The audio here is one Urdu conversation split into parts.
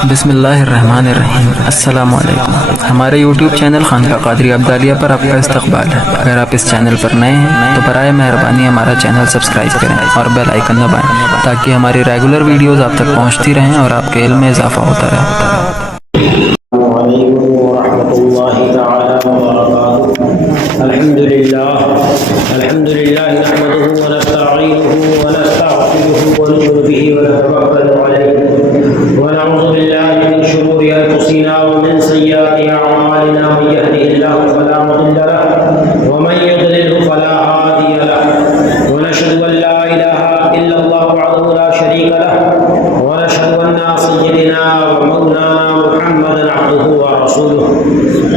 بسم اللہ الرحمن الرحیم۔ السلام علیکم۔ ہمارے یوٹیوب چینل خانقاہ قادریہ عبدالیہ پر آپ کا استقبال ہے۔ اگر آپ اس چینل پر نئے ہیں تو برائے مہربانی ہمارا چینل سبسکرائب کریں اور بیل آئیکن دبائیں تاکہ ہماری ریگولر ویڈیوز آپ تک پہنچتی رہیں اور آپ کے علم میں اضافہ ہوتا رہے۔ السلام علیکم ورحمۃ اللہ تعالی وبرکاتہ۔ الحمد للہ نحمده ونستعینه ونستغفره ونؤمن به ونتوکل علیہ ونعوذ باللہ من شرور انفسنا ومن سیئات اعمالنا، من یهده اللہ فلا مضل له ومن یضلل فلا هادی له، ونشهد ان لا الہ الا اللہ وحدہ لا شریک له، ونشهد ان سیدنا ومولانا محمدا عبده ورسوله۔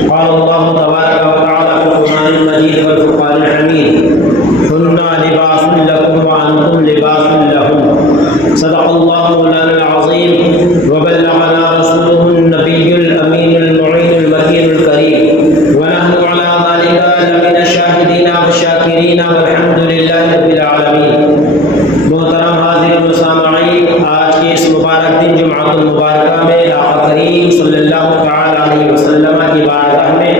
قال الله تبارك وتعالى في القرآن المجيد والفرقان الحميد: كنا لباس لكم وأنتم لباس لهم، صدق الله مولانا العظيم وبلغنا رسوله النبي الأمين المعين المكين الكريم، ونحن على ذلك لمن الشاهدين والشاكرين والحمد لله رب العالمين۔ محترم حاضرین و سامعین، آج کے اس مبارک دن جمعۃ المبارکہ میں آقا کریم صلی اللہ تعالی علیہ وسلم کی بارگاہ میں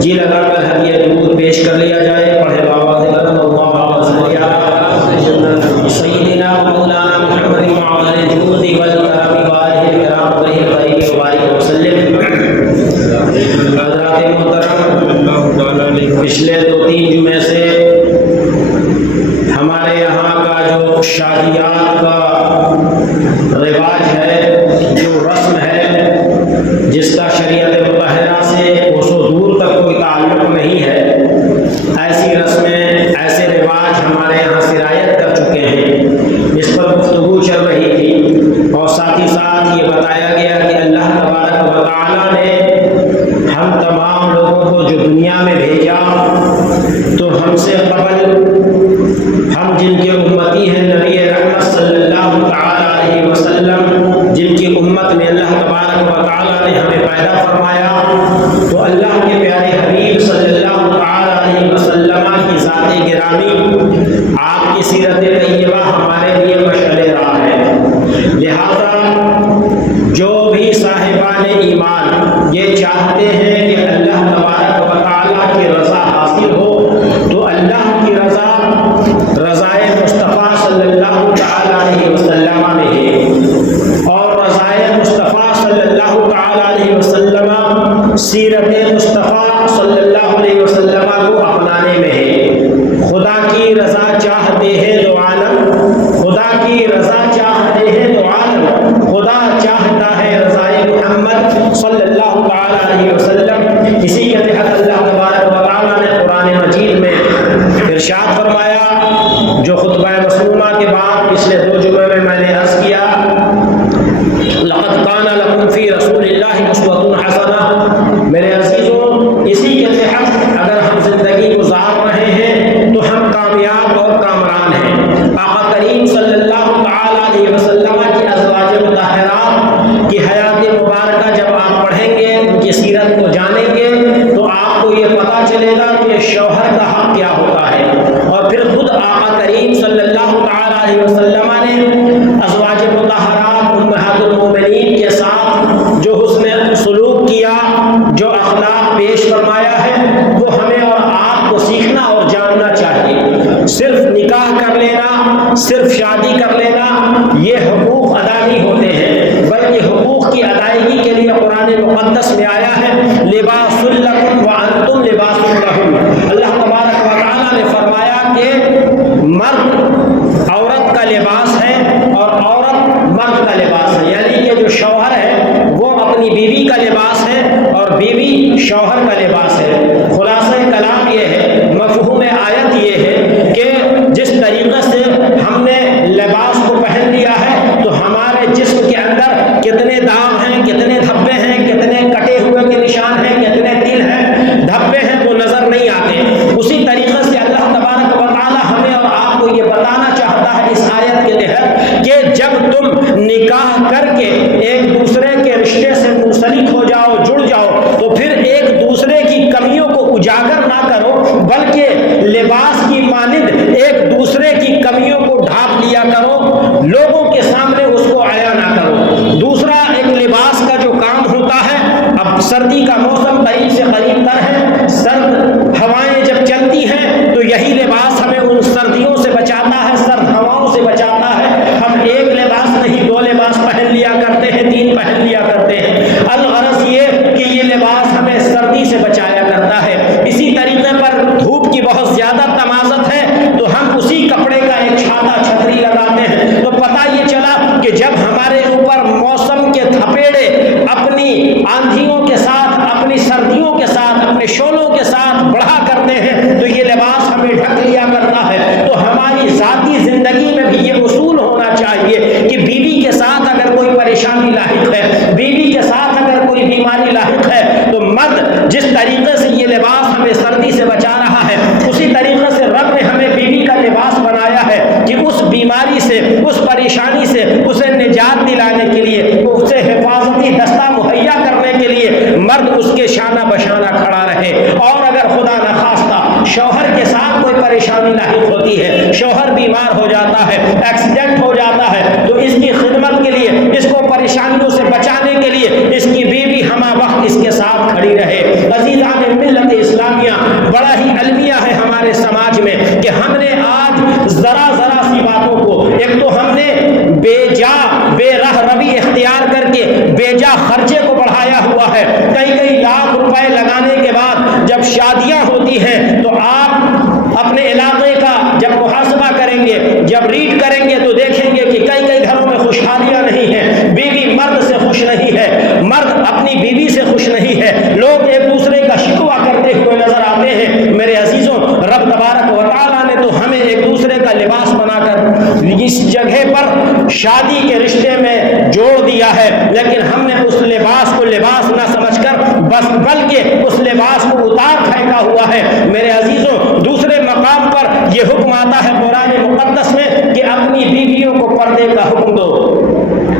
جی لگا کر ہدیہ درود پیش کر لیا جائے۔ پڑھے بآواز بلند اللہم صلی علی سیدنا مولانا محمد وعلی الجود والکرم وآلہ الکرام وطہر قریب وبارک وسلم۔ حضرات محترم، پچھلے 2-3 جمعے سے ہمارے یہاں کا جو شادیات کا رواج ہے، جو رسم ہے، جس کا شریعت مطہرہ سے کوسوں دور تک کوئی تعلق نہیں ہے، ایسی رسمیں، ایسے رواج ہمارے یہاں سرایت کر چکے ہیں۔ اس پر گفتگو چل رہی تھی اور ساتھ ہی ساتھ یہ بتایا گیا کہ اللہ تبارک و تعالیٰ نے ہم تمام لوگوں کو جو دنیا میں بھیجا تو ہم سے قبل ہم جن کے امتی ہیں نبی رحمت صلی اللہ تعالی علیہ وسلم، جن کی امت میں اللہ تبارک و تعالی نے ہمیں پیدا فرمایا، تو اللہ کے پیارے حبیب صلی اللہ تعالی علیہ وسلم کی ذات گرامی، آپ کی سیرت طیبہ ہمارے لیے مشعل راہ ہے۔ لہذا جو بھی صاحبان ایمان یہ چاہتے ہیں کہ اللہ تبارک و تعالی کی رضا حاصل ہو، تو اللہ کی رضا رضائے مصطفیٰ صلی اللہ تعالی علیہ وسلم میں ہے، اور رضائے مصطفیٰ صلی اللہ تعالی علیہ وسلم سیرت مصطفیٰ صلی اللہ علیہ وسلم کو اپنانے میں ہے۔ خدا کی رضا چاہتے ہیں تو عالم، خدا کی رضا چاہتے ہیں تو عالم، خدا چاہتا ہے رضائے محمد صلی اللہ تعالی علیہ وسلم۔ اسی کے تحت اللہ تبارک و تعالی نے قرآن مجید میں ارشاد فرمایا، جو خطبہ مسمومہ کے بعد پچھلے 2 جمعے میں نے عرض کیا، لقد کان لکم فی رسول اللہ اسوۃ حسنہ۔ میرے عزیزوں، اسی کے تحت اگر ہم زندگی گزار رہے ہیں تو ہم کامیاب اور کامران ہیں۔ آقا کریم صلی اللہ تعالی علیہ وسلم کی ازواج مطہرات کی حیات مبارکہ جب آپ پڑھیں گے، ان کی سیرت کو جانیں گے، تو آپ کو یہ پتہ چلے گا کہ شوہر کا حق کیا ہوتا ہے۔ اور پھر خود آقا کریم صلی اللہ تعالی علیہ وسلم نے ازواج مطہرات امہات المومنین کے ساتھ جو حسن سلوک کیا، جو اخلاق پیش فرمایا ہے، وہ ہمیں اور آپ کو سیکھنا اور جاننا چاہیے۔ صرف نکاح کر لینا، صرف شادی کر لینا، یہ حقوق ادا نہیں ہوتے ہیں، بلکہ حقوق کی ادائیگی کے لیے قرآن مقدس میں آیا ہے لباس لکم وانتم لباس لہم۔ اللہ تبارک و تعالی نے فرمایا کہ مرد عورت کا لباس ہے اور عورت مرد کا لباس ہے، یعنی کہ جو شوہر ہے وہ اپنی بیوی کا لباس ہے اور بیوی شوہر کا لباس ہے۔ خلاصہ کلام یہ ہے، مفہوم آیت یہ ہے کہ جس طریقے سے ہم نے لباس کو پہن لیا ہے تو ہمارے جسم کے اندر کتنے داغ ہیں، کتنے دھبے ہیں، کتنے کٹے ہوئے کے نشان ہیں، کتنے تل ہیں، دھبے ہیں، وہ نظر نہیں آتے۔ اسی طریقے سے اللہ تبارک و تعالی ہمیں اور آپ کو یہ بتانا چاہتا ہے اس آیت کے تحت کہ جب تم نکاح کر کے ایک دوسرے کے رشتے سے منسلک ہو جاؤ، جڑ جاؤ، تو پھر ایک دوسرے کی کمیوں کو اجاگر نہ کرو، بلکہ لباس کی مانند ایک دوسرے کی کمیوں کو ڈھانپ لیا کرو، لوگوں کے سامنے اس کو عیاں نہ کرو۔ دوسرا، ایک سردی کا موسم قریب سے قریب تر ہے، سرد ہوائیں جب چلتی ہیں تو یہی لباس ہمیں ان سردیوں سے بچاتا ہے، سرد ہواؤں سے بچاتا ہے۔ ہم ایک لباس نہیں 2 لباس پہن لیا کرتے ہیں، 3 پہن لیا کرتے ہیں۔ الغرض یہ کہ یہ لباس ہمیں سردی سے بچایا کرتا ہے۔ اسی طریقے پر دھوپ کی بہت زیادہ تمازت ہے تو ہم اسی کپڑے کا ایک چھاتا چھتری لگاتے ہیں، تو پتہ یہ چلا کہ جب ہمارے اوپر موسم کے تھپیڑے اپنی آندھیوں کے ساتھ، اپنی سردیوں کے ساتھ، اپنے شعلوں کے ساتھ بڑھا کرتے ہیں تو یہ لباس ہمیں ڈھک لیا کرتا ہے۔ تو ہماری ذاتی زندگی میں بھی یہ اصول ہونا چاہیے کہ بیوی کے ساتھ اگر کوئی پریشانی لاحق ہے، بیوی کے ساتھ اگر کوئی بیماری لاحق ہے تو مرد جس طریقے سے یہ لباس ہمیں سردی سے بچا رہا ہے، اسی طریقے سے رب نے ہمیں بیوی کا لباس بنایا ہے کہ اس بیماری سے، اس پریشانی سے اسے نجات دلانے کے لیے، اسے حفاظتی دستہ مہیا کرنے کے لیے مرد اس کے شانہ بشانہ کھڑا رہے۔ اور اگر خدا نخواستہ شوہر کے ساتھ کوئی پریشانی لاحق ہوتی ہے، شوہر بیمار ہو جاتا ہے، ایکسیڈنٹ ہو جاتا ہے، تو اس کی خدمت کے لیے، اس کو پریشانیوں سے بچانے کے لیے اس کی بیوی ہمہ وقت اس کے ساتھ کھڑی رہے۔ عزیزان ملت اسلامیہ، بڑا ہی المیہ ہے ہمارے سماج میں کہ ہم نے آج ذرا ذرا سی باتوں کو، ایک تو ہم نے بے جا بے رہ روی اختیار کر کے بے جا خرچے کو بڑھایا ہوا ہے۔ کئی لاکھ روپے لگانے کے بعد جب شادیاں ہوتی ہیں تو آپ اپنے علاقے کا جب محاسبہ کریں گے، جب ریڈ کریں گے تو دیکھیں گے کہ کئی گھروں میں خوشحالیاں نہیں ہیں، بیوی مرد سے خوش نہیں ہے، مرد اپنی بیوی سے خوش نہیں ہے، لوگ ایک دوسرے کا شکوہ کرتے ہوئے نظر آتے ہیں۔ میرے عزیزوں، رب تبارک و تعالیٰ نے تو ہمیں ایک دوسرے کا لباس بنا کر اس جگہ پر شادی کے رشتے میں جوڑ دیا ہے، لیکن ہم نے اس لباس کو لباس نہ سمجھ کر بلکہ اس لباس کو اتار پھینکا ہوا ہے۔ میرے عزیزوں، دوسرے مقام پر یہ حکم آتا ہے قرآن مقدس میں کہ اپنی بیویوں کو پردے کا حکم دو۔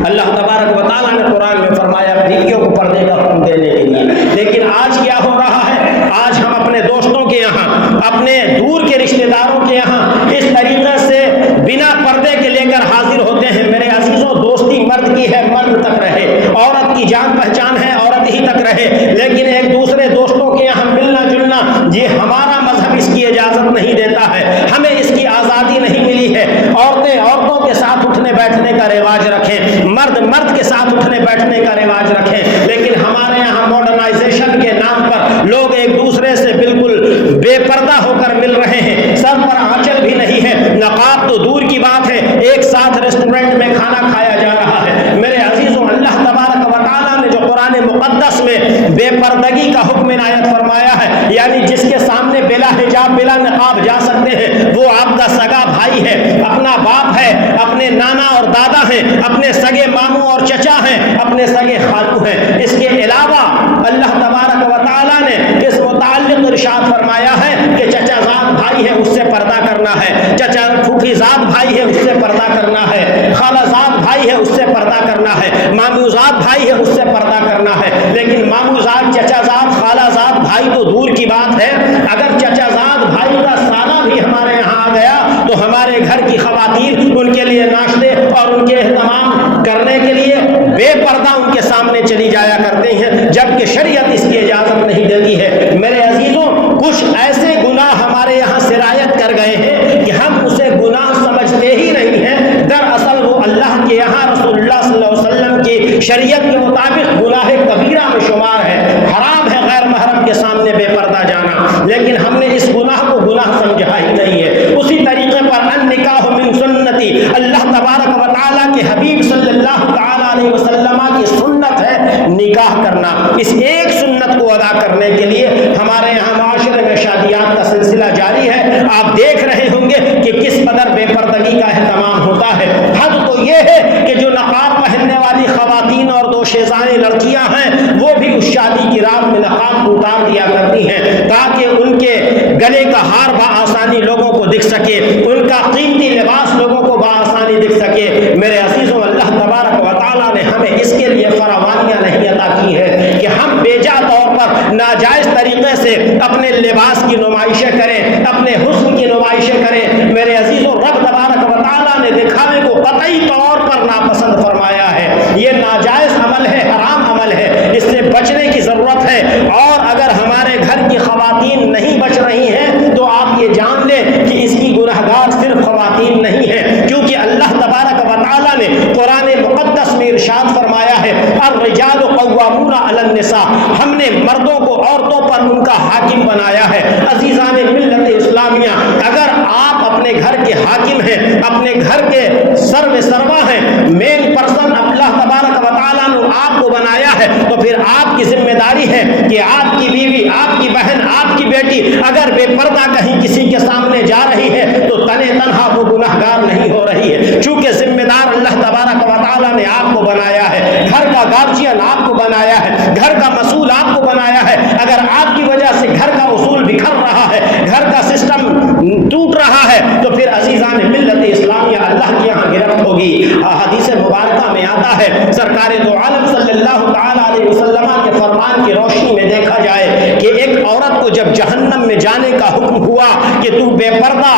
اللہ تبارک و تعالیٰ نے قرآن میں فرمایا بیویوں کو پردے کا حکم دینے کے لیے، لیکن آج کیا ہو رہا ہے؟ آج ہم اپنے دوستوں کے یہاں، اپنے دور کے رشتہ داروں کے یہاں اس طریقے سے بنا پردے کے لے کر حاضر ہوتے ہیں۔ میرے عزیزوں، دوستی مرد کی ہے، مرد تک رہے، عورت کی جان پہچان ہے، عورت ہی تک رہے، لیکن ایک دوسرے دوستوں کے یہاں ملنا جلنا یہ ہمارا مذہب اس کی اجازت نہیں دیتا ہے، ہمیں اس کی آزادی نہیں ملی ہے۔ عورتیں عورتوں کے ساتھ اٹھنے بیٹھنے کا رواج رکھیں، مرد مرد کے ساتھ اٹھنے بیٹھنے کا رواج رکھیں، لیکن ہمارے یہاں ماڈرنائزیشن کے نام پر لوگ ایک دوسرے سے بالکل بے پردہ ہو کر مل رہے ہیں، سر پر آنچل بھی نہیں ہے، نقاب تو دور کی بات ہے، ایک ساتھ ریسٹورنٹ میں کھانا کھایا جا رہا ہے۔ میرے عزیزوں، اللہ تبارک و تعالیٰ نے جو قرآن مقدس میں بے پردگی کا حکم عنایت فرمایا ہے، یعنی جس کے سامنے بلا حجاب بلا نقاب جا سکتے ہیں، وہ آپ کا سگا بھائی ہے، اپنا باپ ہے، اپنے نانا اور دادا ہیں، اپنے سگے ماموں اور چچا ہیں، اپنے سگے خالو ہیں۔ اس کے علاوہ اللہ تبارک و تعالیٰ نے اس متعلق ارشاد فرمایا ہے کہ چچا زاد بھائی ہے، اس سے پردہ کرنا ہے، چچا پھوپھی زاد بھائی ہے، اس سے پردہ کرنا ہے، خالہ زاد بھائی ہے، اس سے پردہ کرنا ہے، ماموں زاد بھائی ہے، اس سے پردہ کرنا ہے۔ لیکن ماموں زاد، چچا زاد، خالہ زاد بھائی تو دور کی بات ہے، اگر چچا زاد بھائی کا سالہ بھی ہمارے یہاں آ گیا تو ہمارے گھر کی خواتین ان کے لیے ناشتے اور ان کے اہتمام کرنے کے لیے بے پردہ ان کے سامنے چلی جایا کرتے ہیں، جبکہ شریعت اس کی اجازت نہیں دیتی ہے۔ میرے عزیزوں، کچھ ایسے گناہ ہمارے یہاں سرایت کر گئے ہیں کہ ہم اسے گناہ سمجھتے ہی نہیں ہیں، دراصل وہ اللہ کے یہاں رسول اللہ صلی اللہ علیہ وسلم کی شریعت کے مطابق گناہ کبیرہ میں شمار ہے۔ حرام ہے غیر محرم کے سامنے بے پردہ جانا، لیکن ہم نے اس گناہ کو گناہ سمجھا ہی نہیں ہے۔ اسی طریقے پر النکاح من سنتی، اللہ تبارک و تعالیٰ کے حبیب صلی اللہ تعالیٰ علیہ وسلم کی سنت ہے نکاح کرنا۔ اس ایک سنت کو ادا کرنے کے لیے ہمارے یہاں معاشرے میں شادیات کا سلسلہ جاری ہے۔ آپ دیکھ رہے ہوں گے کہ کس قدر بے پردگی کا اہتمام ہوتا ہے۔ حد تو یہ ہے کہ جو نقاب پہننے والی خواتین اور دوشیزائیں لڑکیاں ہیں وہ بھی اس شادی کی رات میں نقاب اتار دیا کرتی ہیں تاکہ ان کے گلے کا ہار بآسانی لوگوں کو دکھ سکے، ان کا قیمتی لباس لوگوں کو بآسانی دکھ سکے۔ میرے عزیزوں، اللہ تبارک و تعالیٰ نے ہمیں اس کے لیے فراوانیاں نہیں عطا کی ہے کہ ہم بے جا طور پر ناجائز طریقے سے اپنے لباس کی نمائشیں کریں، اپنے حسن کی نمائشیں کریں۔ میرے عزیزوں، رب تبارک و تعالیٰ نے دکھاوے کو قطعی طور پر ناپسند فرمایا ہے۔ یہ ناجائز عمل ہے، حرام عمل ہے، اس سے بچنے کی ضرورت النساء، ہم نے مردوں کو عورتوں پر ان کا حاکم بنایا ہے۔ عزیزان ملت اسلامیہ، اگر آپ اپنے گھر کے حاکم ہیں، اپنے گھر کے سروا ہیں، مین پرسن اللہ تبارک و تعالیٰ نے آپ کو بنایا ہے، تو پھر آپ کی ذمہ داری ہے کہ آپ کی بیوی، آپ کی بہن، آپ کی بیٹی اگر بے پردہ کہیں کسی کے سامنے جا رہی ہے تو تنے تنہا وہ گناہگار نہیں ہو رہی ہے، چونکہ ذمہ دار اللہ تبارک و تعالیٰ نے آپ کو بنایا ہے، گھر کا گارجین آپ کو بنایا ہے، گھر کا مسئول آپ کو بنایا ہے۔ اگر آپ کی وجہ سے گھر کا اصول بکھر رہا ہے، گھر کا سسٹم ٹوٹ رہا ہے، تو پھر عزیزان ملت اسلامیہ اللہ کے یہاں گرفت ہوگی۔ حدیث مبارکہ میں آتا ہے، سرکار دو عالم صلی اللہ تعالی علیہ وسلم کے فرمان کی روشنی میں دیکھا جائے کہ ایک عورت کو جب جہنم میں جانے کا حکم ہوا کہ تو بے پردہ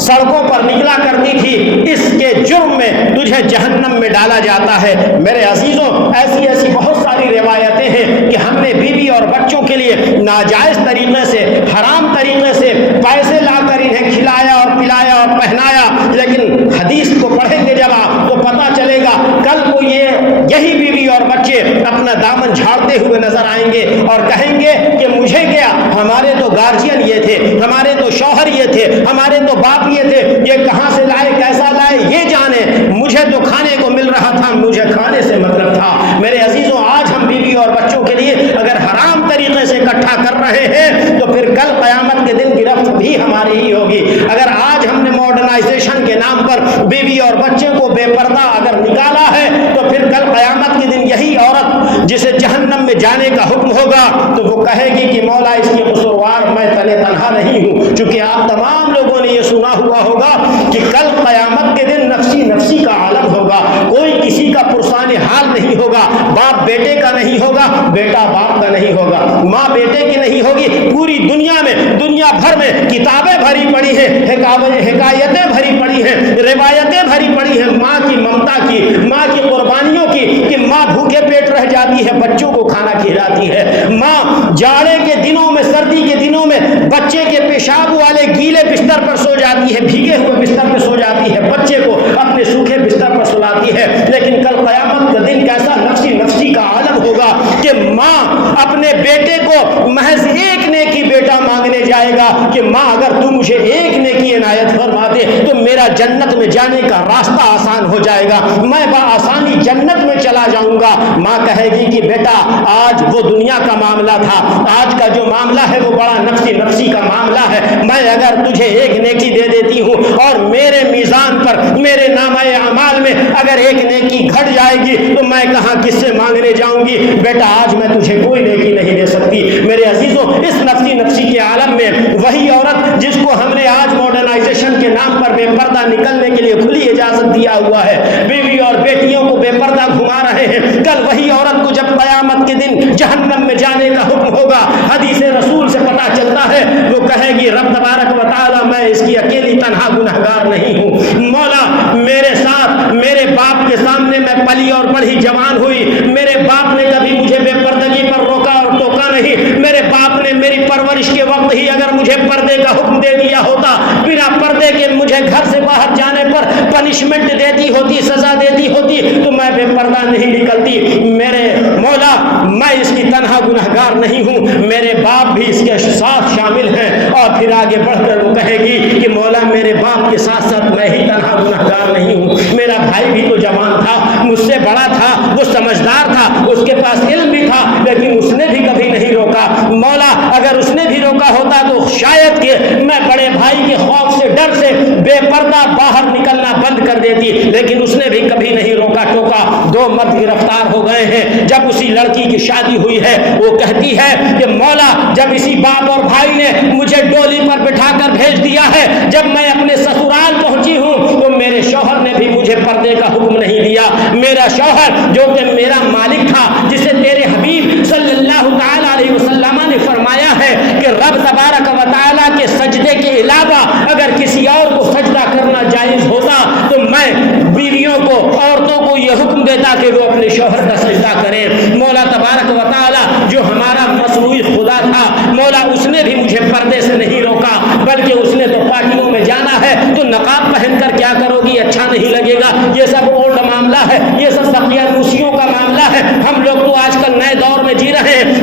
سڑکوں پر نکلا کرتی تھی، اس کے جرم میں تجھے جہنم میں ڈالا جاتا ہے۔ میرے عزیزوں، ایسی بہت ساری روایتیں ہیں کہ ہم نے بیوی اور بچوں کے لیے ناجائز طریقے سے، حرام طریقے سے پیسے لا کر انہیں کھلایا اور پلایا اور پہنایا، لیکن حدیث کو پڑھیں گے جب آپ تو پتہ چلے گا کل کو یہی بیوی اور بچے اپنا دامن جھاڑتے ہوئے نظر آئیں گے اور کہیں گے کہ مجھے کیا، ہمارے تو گارجین یہ تھے، ہمارے تو شوہر یہ تھے، ہمارے تو باپ یہ تھے، یہ کہاں سے لائے، کیسا لائے یہ جانے، مجھے تو کھانے کو مل رہا تھا، مجھے کھانے سے مطلب تھا۔ میرے عزیزوں، آج ہم بیوی اور بچوں کے لیے اگر حرام طریقے سے اکٹھا کر رہے ہیں تو پھر کل قیامت کے دن گرفت بھی ہماری ہی ہوگی۔ اگر آج ہم نے ماڈرنائزیشن کے نام پر بیوی اور بچے کو بے پردہ اگر نکالا ہے تو پھر کل قیامت کے دن یہی عورت جسے جہنم میں جانے کا حکم ہوگا تو وہ کہے گی کہ مولا اس کی قصوروار میں تنے تنہا نہیں ہوں، چونکہ آپ تمام لوگوں نے یہ سنا ہوا ہوگا کہ کل قیامت کے دن نفسی نفسی کا عالم ہوگا، کوئی کسی کا پرسان حال نہیں ہوگا، باپ بیٹے کا نہیں ہوگا، بیٹا باپ کا نہیں ہوگا، ماں بیٹے کی نہیں ہوگی۔ پوری دنیا میں، دنیا بھر میں کتابیں بھری پڑی ہیں، حکایتیں بھری پڑی ہیں، روایتیں بھری پڑی ہیں ماں کی ممتا کی، ماں کی قربانیوں کی، کہ ماں بھوکے پیٹ رہ جاتی ہے، بچوں کو کھانا کھلاتی ہے، ماں جاڑے کے دنوں میں، سردی کے دنوں میں بچے کے پیشاب والے گیلے بستر پر سو جاتی ہے، بھیگے ہوئے بستر پر سو جاتی ہے، بچے کو اپنے سوکھے بستر پر سلاتی ہے۔ لیکن کل قیامت کا دن کیسا نفسی نفسی کا عالم ہوگا کہ ماں اپنے بیٹے کو محض ایک نیکی بیٹا مانگنے جائے گا کہ ماں اگر تو مجھے ایک نیکی عنایت فرما دے تو میرا جنت میں جانے کا راستہ آسان ہو جائے گا، میں بآسانی جنت میں چلا جاؤں گا۔ ماں کہے گی کہ بیٹا آج وہ دنیا کا معاملہ تھا، آج کا جو معاملہ ہے وہ بڑا نفسی نفسی کا معاملہ ہے، میں اگر تجھے ایک نیکی دے دیتی ہوں اور میرے میزان پر، میرے نامہ اعمال میں اگر ایک نیکی گھٹ جائے گی تو میں کہاں کس سے مانگنے جاؤں گی، بیٹا آج میں تجھے کوئی نیکی نہیں دے سکتی۔ میرے عزیزوں، اس نفسی نفسی کے عالم میں وہی عورت جس کو ہم نے آج ماڈرنائزیشن کے نام پر بے پردہ نکلنے کے لیے کھلی اجازت دیا ہوا ہے، بیوی اور بیٹیوں کو بے پردہ گھما رہے ہیں، کل وہی عورت کو جب قیامت کے دن جہنم میں جانے کا حکم ہوگا، حدیث رسول سے پتہ چلتا ہے، وہ کہے گی رب تبارک و تعالی میں اس کی اکیلی تنہا گنہگار نہیں ہوں، مولا میرے ساتھ، میرے باپ کے سامنے میں پلی اور بڑھی جوان ہوئی، میرے باپ نے کبھی مجھے بے پردگی پر روکا اور ٹوکا نہیں، میرے باپ نے میری پرورش کے وقت ہی اگر مجھے پردے کا حکم دے دیا ہوتا، بنا پردے کے مجھے گھر سے باہر جانے پر پنشمنٹ دیتی ہوتی، سزا دیتی ہوتی تو میں بے پردہ نہیں نکلتی۔ میرے مولا میں اس کی تنہا گنہگار نہیں ہوں، میرے باپ بھی اس کے ساتھ شامل ہیں۔ اور پھر آگے بڑھ کر وہ کہے گی کہ مولا میرے باپ کے ساتھ ساتھ میں ہی تنہا گنہگار نہیں ہوں، میرا بھائی بھی تو جوان تھا، مجھ سے بڑا تھا، وہ سمجھدار تھا، اس کے پاس علم بھی تھا، لیکن اس نے بھی کبھی نہیں روکا۔ مولا اگر اس نے بھی روکا ہوتا تو شاید کہ میں بڑے بھائی کے خوف سے، ڈر سے بے پردہ باہر نکلنا بند کر دیتی، لیکن اس نے بھی کبھی نہیں روکا ٹوکا۔ دو مرد گرفتار ہو گئے ہیں، جب اسی لڑکی کی شادی ہوئی ہے وہ کہتی ہے کہ مولا جب اسی باپ اور بھائی نے مجھے ڈولی پر بٹھا کر بھیج دیا ہے، جب میں اپنے سسرال پہنچی ہوں تو میرے شوہر نے بھی مجھے پردے کا حکم نہیں دیا، میرا شوہر جو کہ میرا مالک تھا، جسے تیرے حبیب صلی اللہ تعالی علیہ وسلم نے فرمایا ہے کہ رب تبارک و تعالی کے سجدے کے علاوہ اگر کسی اور کو سجدہ کرنا جائز ہوتا تو میں بیویوں کو، عورتوں کو یہ حکم دیتا کہ وہ اپنے شوہر کا سجدہ کریں۔ مولا تبارک و تعالی جو ہمارا مصنوعی خدا تھا، مولا اس نے بھی مجھے پردے سے نہیں روکا، بلکہ اس نے تو پارٹیوں میں جانا ہے تو نقاب پہن کر کیا کرو گی، اچھا نہیں لگے گا، یہ سب اولڈ معاملہ ہے، یہ سب سقیہ نوسیوں کا معاملہ ہے، ہم لوگ تو آج کل نئے دور میں جی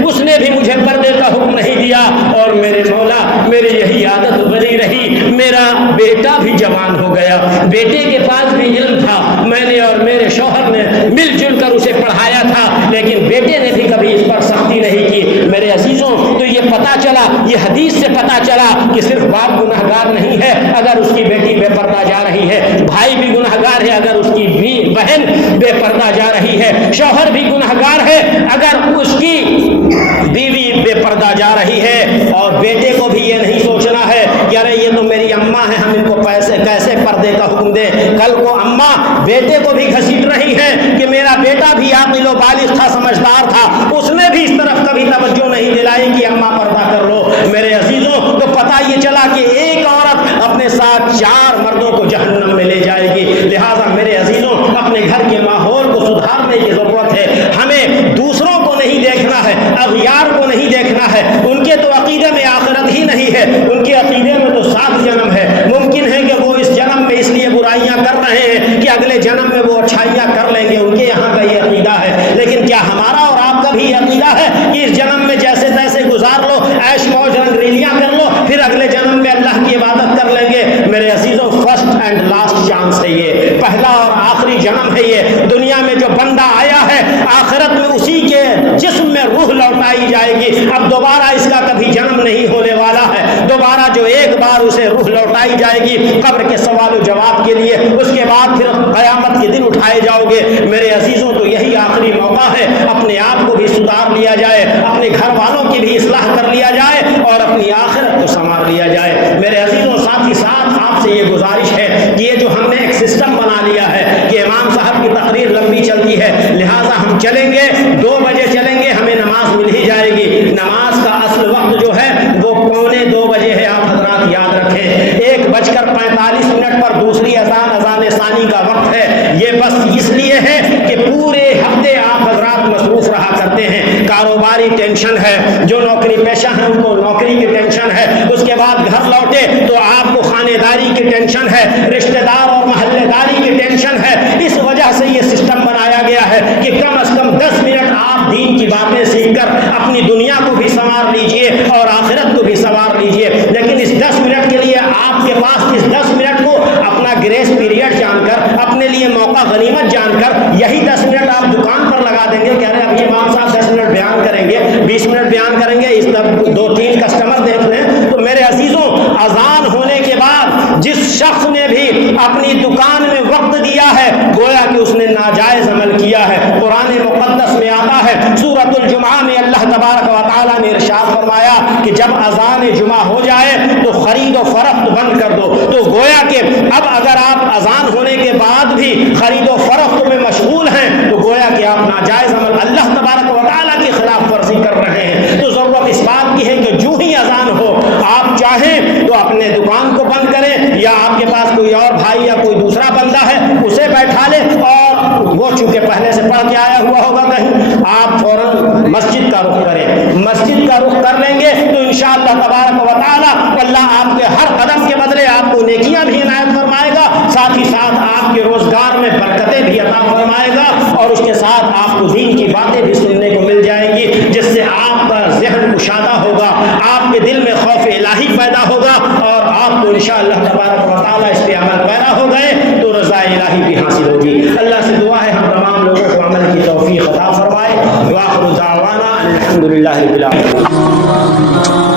اس نے بھی مجھے پردے کا حکم نہیں دیا، اور میرے مولا میری یہی عادت بنی رہی، میرا بیٹا بھی جوان ہو گیا، بیٹے کے پاس بھی علم تھا، میں نے اور میرے شوہر نے مل جل کر اسے پڑھایا تھا، لیکن بیٹے نے بھی کبھی اس پر سختی نہیں کی۔ میرے عزیزوں، تو یہ پتا چلا، یہ حدیث سے پتا چلا کہ صرف باپ گنہگار نہیں ہے اگر اس کی بیٹی بے پردہ جا رہی ہے، بھائی بھی گنہگار ہے اگر اس کی بہن بے پردہ جا رہی ہے، شوہر بھی گنہگار ہے اگر اس کی بیوی بے پردہ جا رہی ہے، اور بیٹے کو بھی یہ نہیں سوچنا ہے کہ ارے یہ تو میری اماں ہے، ہم ان کو کیسے پردے کا حکم دیں۔ کل کو اماں بیٹے کو بھی گھسیٹ رہی ہے کہ میرا بیٹا بھی عاقل و بالغ تھا، سمجھدار تھا، اس نے بھی اس طرف کبھی توجہ نہیں دلائی کہ اماں پردہ کر لو۔ میرے عزیزوں، تو پتہ یہ چلا کہ ایک عورت اپنے ساتھ 4 مردوں کو جہنم میں لے جائے گی۔ لہٰذا میرے عزیزوں، اپنے گھر کے ماحول کو سدھارنے کی ضرورت ہے، ہمیں دوسروں کو نہیں دیکھنا ہے، اغیار کو نہیں دیکھنا ہے، ان کے تو عقیدے میں آخرت ہی نہیں ہے، ان کے عقیدے میں تو 7 جنم ہے، ممکن ہے کہ وہ اس جنم میں اس لیے برائیاں کر رہے ہیں کہ اگلے جنم میں وہ اچھائیاں کر لیں گے، ان کے یہاں کا یہ عقیدہ ہے، لیکن کیا ہمارا اور آپ کا بھی یہ عقیدہ ہے کہ اس جنم میں جیسے تیسے گزار لو، عیش موج رنگ ریلیاں کر لو، پھر اگلے جنم میں اللہ کی عبادت کر لیں گے؟ میرے عزیزوں، فرسٹ اینڈ لاسٹ چانس ہے یہ، پہلا اور آخری جنم ہے یہ۔ دنیا میں جو بندہ آیا ہے، آخرت میں اسی کے جسم میں روح لوٹائی جائے گی، اب دوبارہ اس کا کبھی جنم نہیں ہونے والا ہے۔ دوبارہ جو ایک بار اسے روح لوٹائی جائے گی قبر کے سوال و جواب کے لیے، اس کے بعد پھر قیامت کے دن اٹھائے جاؤ گے۔ میرے عزیزوں، تو یہی آخری موقع ہے، اپنے آپ کو بھی سدھار لیا جائے، اپنے گھر والوں کی بھی اصلاح کر لیا جائے، اور اپنی آخرت کو سنوار لیا جائے۔ میرے عزیزوں، ساتھ ہی ساتھ آپ سے یہ گزارش ہے کہ یہ جو ہم نے ایک سسٹم بنا لیا ہے کہ امام صاحب کی تقریر لمبی چلتی ہے، لہٰذا ہم چلیں گے 2 بجے چلیں گے، ہمیں نماز مل ہی جائے گی۔ نماز کا اصل وقت جو ہے وہ 1:45 بجے ہے، آپ حضرات یاد رکھیں۔ 1:45 پر دوسری اذان ثانی کا وقت ہے۔ یہ بس اس لیے ہے کہ پورے ہفتے آپ حضرات مصروف رہا کرتے ہیں، کاروباری ٹینشن ہے، جو نوکری پیشہ ہیں ان کو نوکری کی ٹینشن ہے، اس کے بعد گھر لوٹے تو آپ کو خانے داری کی ٹینشن ہے، رشتہ دار اور محلے داری کی ٹینشن ہے۔ اس وجہ سے یہ سسٹم بنایا گیا ہے کہ کم از کم 10 منٹ آپ دین کی باتیں سیکھ کر اپنی دنیا کو بھی سنوار لیجئے اور آخرت کو بھی سنوار لیجئے۔ لیکن اس 10 منٹ کے لیے آپ کے پاس اس 10 منٹ کو اپنا گریس پیریڈ جان کر، اپنے لیے موقع غنیمت جان کر، یہی 10 منٹ آپ دکان پر لگا دیں گے کہ ارے اب یہ امام صاحب 10 منٹ بیان کریں گے، 20 منٹ بیان کریں گے، اس طرح 2-3 کسٹمر دیکھ لیں۔ تو میرے عزیزوں، اذان ہونے کے بعد جس شخص نے بھی اپنی دکان میں وقت دیا ہے، گویا کہ اس نے ناجائز عمل کیا ہے۔ قرآن مقدس میں آتا ہے، سورۃ الجمعہ میں اللہ تبارک و تعالیٰ نے ارشاد فرمایا کہ جب اذان جمعہ ہو جائے تو خرید و فروخت بند کر دو۔ تو گویا کہ اب اگر آپ اذان ہونے کے بعد بھی خرید و فروخت میں مشغول ہیں تو گویا کہ آپ ناجائز عمل، اللہ تبارک و تعالیٰ کی خلاف ورزی کر رہے ہیں۔ تو ضرورت اس بات کی ہے کہ جو ہی اذان ہو، آپ چاہیں تو اپنے دکان کو بند کریں، یا آپ کے پاس کوئی اور بھائی یا کوئی دوسرا بندہ ہے اسے بیٹھا لیں، اور وہ چونکہ پہلے سے پڑھ کے آیا ہوا ہوگا کہیں، آپ فوراً مسجد کا رخ کریں۔ مسجد کا رخ کر لیں گے تو انشاءاللہ تبارک و تعالیٰ اللہ آپ کے ہر قدم کے بدلے آپ کو نیکیاں بھی عنایت فرمائے گا، ساتھ ہی ساتھ آپ کے روزگار میں برکتیں بھی عطا فرمائے گا، اور اس کے ساتھ آپ کو دین کی باتیں بھی سننے کو مل جائیں گی، جس سے آپ کا ذہن کشادہ ہوگا، آپ کے دل میں خوف الہی پیدا ہوگا، اور آپ کو انشاءاللہ تبارک و تعالیٰ اس پہ عمل پیرا ہو گئے تو رضا الہی بھی حاصل ہوگی۔ اللہ سے دعا ہے ہم تمام لوگوں کو عمل کی توفیق عطا فرمائے۔ وآخر دعوانا الحمدللہ رب العالمین۔